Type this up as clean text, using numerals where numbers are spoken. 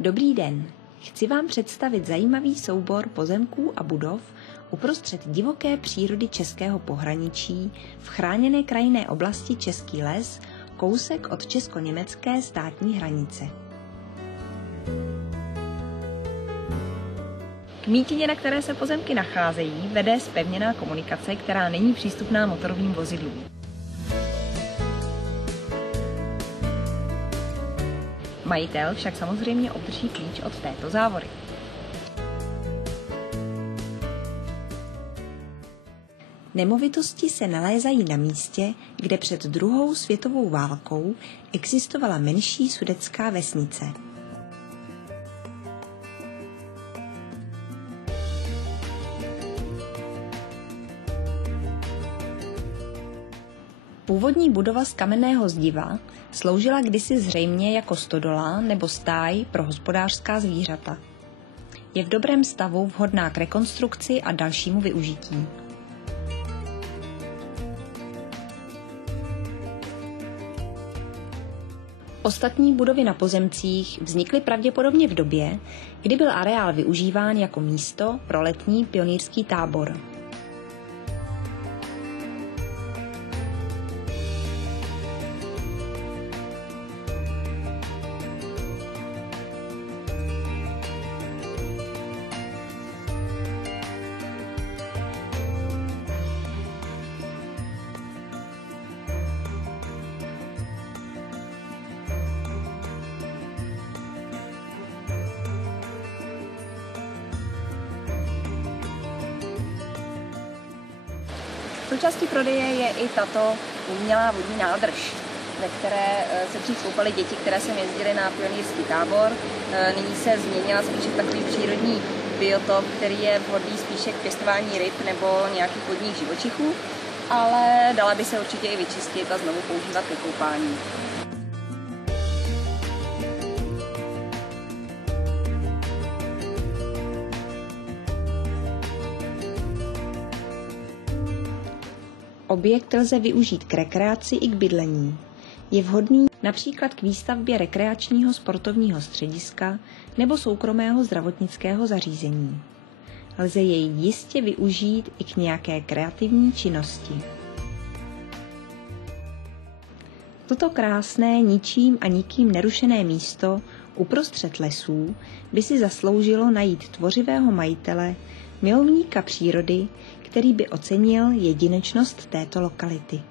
Dobrý den, chci vám představit zajímavý soubor pozemků a budov uprostřed divoké přírody českého pohraničí v chráněné krajinné oblasti Český les, kousek od česko-německé státní hranice. K mítině, na které se pozemky nacházejí, vede zpevněná komunikace, která není přístupná motorovým vozidlům. Majitel však samozřejmě obdrží klíč od této závory. Nemovitosti se nalézají na místě, kde před druhou světovou válkou existovala menší sudetská vesnice. Původní budova z kamenného zdiva sloužila kdysi zřejmě jako stodola nebo stáj pro hospodářská zvířata. Je v dobrém stavu, vhodná k rekonstrukci a dalšímu využití. Ostatní budovy na pozemcích vznikly pravděpodobně v době, kdy byl areál využíván jako místo pro letní pionýrský tábor. Součástí prodeje je i tato umělá vodní nádrž, ve které se dřív koupaly děti, které sem jezdily na pionýrský tábor. Nyní se změnila spíše takový přírodní biotop, který je vhodný spíše k pěstování ryb nebo nějakých vodních živočichů, ale dala by se určitě i vyčistit a znovu používat ke koupání. Objekt lze využít k rekreaci i k bydlení. Je vhodný například k výstavbě rekreačního sportovního střediska nebo soukromého zdravotnického zařízení. Lze jej jistě využít i k nějaké kreativní činnosti. Toto krásné, ničím a nikým nerušené místo uprostřed lesů by si zasloužilo najít tvořivého majitele, milovníka přírody, který by ocenil jedinečnost této lokality.